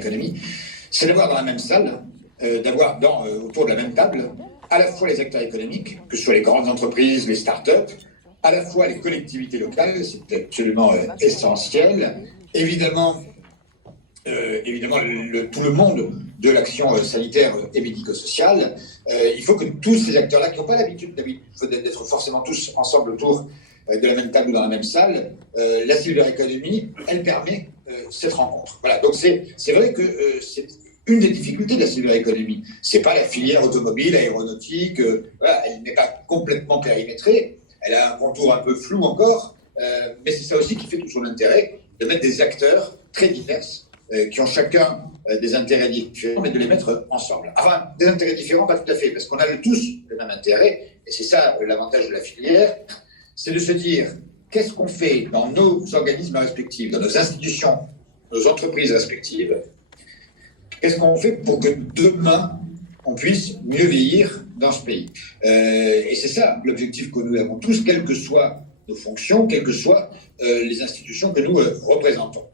économie, c'est d'avoir dans la même salle, autour de la même table, à la fois les acteurs économiques, que ce soit les grandes entreprises, les start-up, à la fois les collectivités locales, c'est absolument essentiel, évidemment tout le monde de l'action sanitaire et médico-sociale. Il faut que tous ces acteurs-là, qui n'ont pas l'habitude d'être forcément tous ensemble autour de la même table ou dans la même salle, la Silver Economy, elle permet cette rencontre. Voilà, donc c'est vrai que c'est une des difficultés de la Silver Economy. C'est pas la filière automobile, aéronautique, voilà, elle n'est pas complètement périmétrée, elle a un contour un peu flou encore, mais c'est ça aussi qui fait tout son intérêt, de mettre des acteurs très divers, qui ont chacun des intérêts différents, mais de les mettre ensemble. Enfin, des intérêts différents, pas tout à fait, parce qu'on a tous le même intérêt, et c'est ça l'avantage de la filière, c'est de se dire, qu'est-ce qu'on fait dans nos organismes respectifs, dans nos institutions, nos entreprises respectives, qu'est-ce qu'on fait pour que demain, on puisse mieux vieillir dans ce pays. Et c'est ça l'objectif que nous avons tous, quelles que soient nos fonctions, quelles que soient les institutions que nous représentons.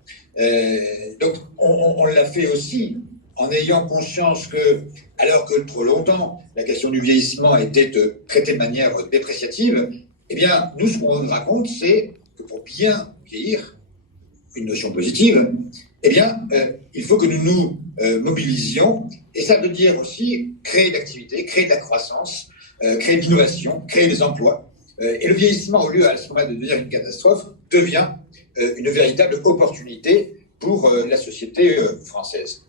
Donc, on l'a fait aussi en ayant conscience que, alors que trop longtemps, la question du vieillissement a été traitée de manière dépréciative, eh bien, nous, ce qu'on raconte, c'est que pour bien vieillir, une notion positive, eh bien, il faut que nous nous mobilisions, et ça veut dire aussi créer de l'activité, créer de la croissance, créer de l'innovation, créer des emplois. Et le vieillissement, au lieu à ce moment de devenir une catastrophe, devient une véritable opportunité pour la société française.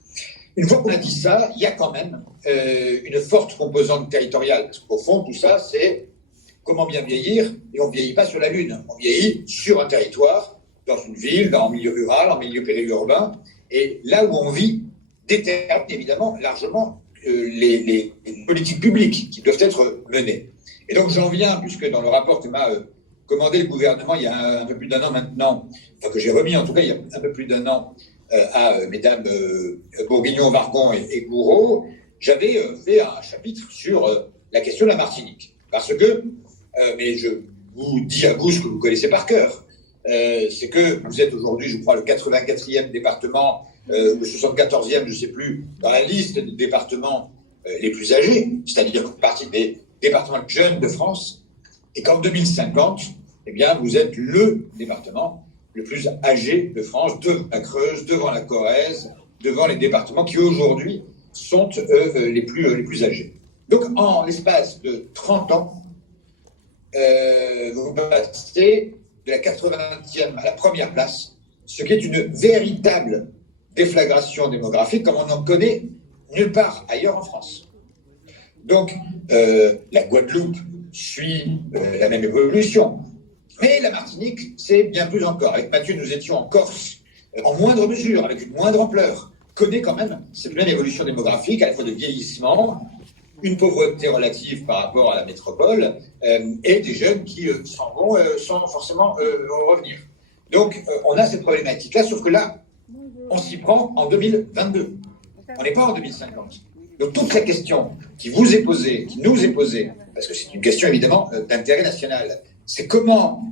Une fois qu'on a dit ça, il y a quand même une forte composante territoriale. Parce qu'au fond, tout ça, c'est comment bien vieillir, et on ne vieillit pas sur la Lune, on vieillit sur un territoire, dans une ville, en milieu rural, en milieu périurbain, et là où on vit détermine évidemment largement les politiques publiques qui doivent être menées. Et donc j'en viens, puisque dans le rapport que m'a commandé le gouvernement il y a un peu plus d'un an maintenant, enfin que j'ai remis en tout cas il y a un peu plus d'un an à mesdames Bourguignon, Vargon et Gouraud, j'avais fait un chapitre sur la question de la Martinique. Parce que, mais je vous dis à vous ce que vous connaissez par cœur, c'est que vous êtes aujourd'hui, je crois, le 84e département, ou le 74e, je ne sais plus, dans la liste des départements les plus âgés, c'est-à-dire partie des départements jeunes de France, et qu'en 2050, eh bien, vous êtes le département le plus âgé de France, devant la Creuse, devant la Corrèze, devant les départements qui aujourd'hui sont les plus âgés. Donc, en l'espace de 30 ans, vous passez de la 80e à la première place, ce qui est une véritable déflagration démographique comme on n'en connaît nulle part ailleurs en France. Donc, la Guadeloupe suit la même évolution. Mais la Martinique, c'est bien plus encore. Avec Mathieu, nous étions en Corse, en moindre mesure, avec une moindre ampleur, connaît quand même cette même évolution démographique, à la fois de vieillissement, une pauvreté relative par rapport à la métropole, et des jeunes qui s'en vont sans forcément revenir. Donc, on a cette problématique-là, sauf que là, on s'y prend en 2022. On n'est pas en 2050. Donc, toute la question qui vous est posée, qui nous est posée, parce que c'est une question évidemment d'intérêt national, c'est comment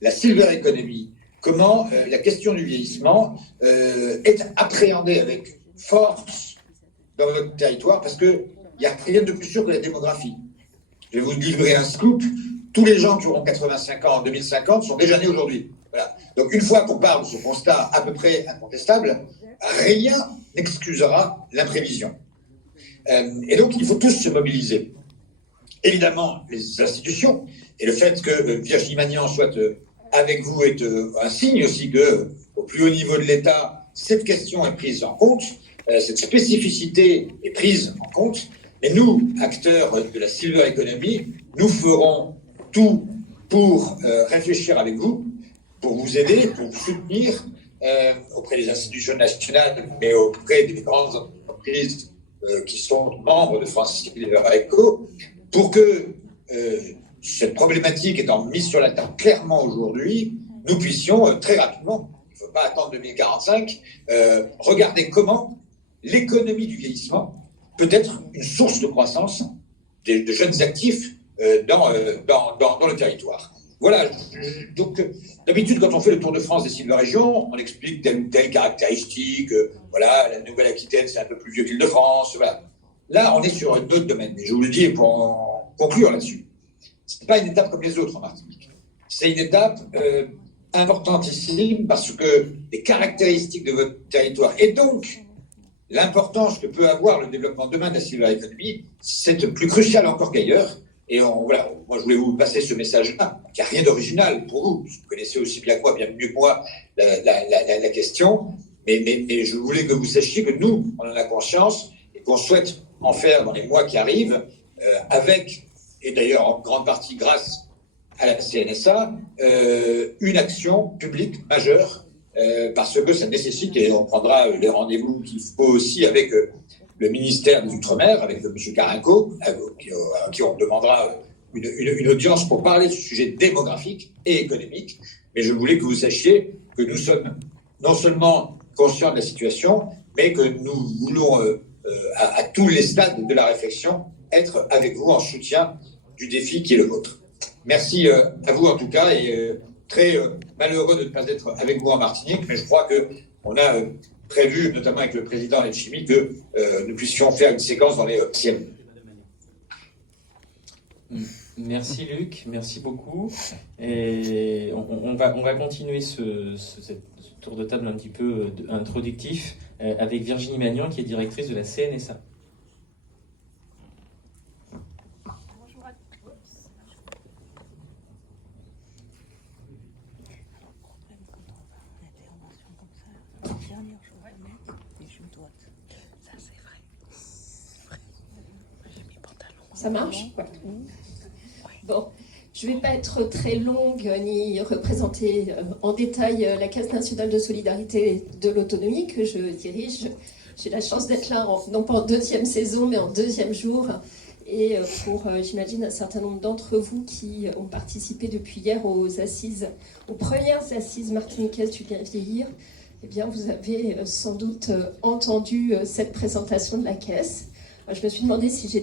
la Silver Economy, comment la question du vieillissement est appréhendée avec force dans notre territoire, parce qu'il n'y a rien de plus sûr que la démographie. Je vais vous livrer un scoop. Tous les gens qui auront 85 ans en 2050 sont déjà nés aujourd'hui. Voilà. Donc, une fois qu'on parle de ce constat à peu près incontestable, rien n'excusera l'imprévision. Et donc, il faut tous se mobiliser. Évidemment, les institutions, et le fait que Virginie Magnan soit avec vous est un signe aussi que, au plus haut niveau de l'État, cette question est prise en compte, cette spécificité est prise en compte. Mais nous, acteurs de la Silver Economy, nous ferons tout pour réfléchir avec vous, pour vous aider, pour vous soutenir auprès des institutions nationales, mais auprès des grandes entreprises qui sont membres de France Silver Eco, pour que cette problématique étant mise sur la table clairement aujourd'hui, nous puissions très rapidement, il ne faut pas attendre 2045, regarder comment l'économie du vieillissement peut être une source de croissance de jeunes actifs dans le territoire. voilà, donc d'habitude quand on fait le tour de France des sites de région, on explique telle ou telle caractéristique, voilà, la Nouvelle-Aquitaine c'est un peu plus vieux qu'Île-de-France, voilà. Là, on est sur d'autres domaines, mais je vous le dis pour en conclure là-dessus. Ce n'est pas une étape comme les autres en Martinique. C'est une étape importantissime parce que les caractéristiques de votre territoire et donc l'importance que peut avoir le développement demain de la silver economy, c'est plus crucial encore qu'ailleurs. Et voilà, moi je voulais vous passer ce message-là, qui n'a rien d'original pour vous. Vous connaissez aussi bien que moi, bien mieux que moi, la question. Mais je voulais que vous sachiez que nous, on en a conscience et qu'on souhaite en faire dans les mois qui arrivent, avec, et d'ailleurs en grande partie grâce à la CNSA, une action publique majeure, parce que ça nécessite, et on prendra les rendez-vous qu'il faut aussi avec le ministère des Outre-mer, avec M. Carinco, à qui on demandera une audience pour parler de ce sujet démographique et économique. Mais je voulais que vous sachiez que nous sommes non seulement conscients de la situation, mais que nous voulons, à tous les stades de la réflexion, être avec vous en soutien du défi qui est le vôtre. Merci à vous en tout cas, et très malheureux de ne pas être avec vous en Martinique, mais je crois qu'on a prévu, notamment avec le président Letchimy, que nous puissions faire une séquence dans les CIEM. Merci Luc, merci beaucoup. Et on va continuer ce tour de table un petit peu introductif avec Virginie Magnan, qui est directrice de la CNSA. Ça marche? Ouais. Bon, je ne vais pas être très longue ni représenter en détail la Caisse nationale de solidarité et de l'autonomie que je dirige. J'ai la chance d'être là, non pas en deuxième saison, mais en deuxième jour. Et pour, j'imagine, un certain nombre d'entre vous qui ont participé depuis hier aux assises, aux premières assises martiniquaises du bien vieillir, eh bien, vous avez sans doute entendu cette présentation de la Caisse. Je me suis demandé si j'ai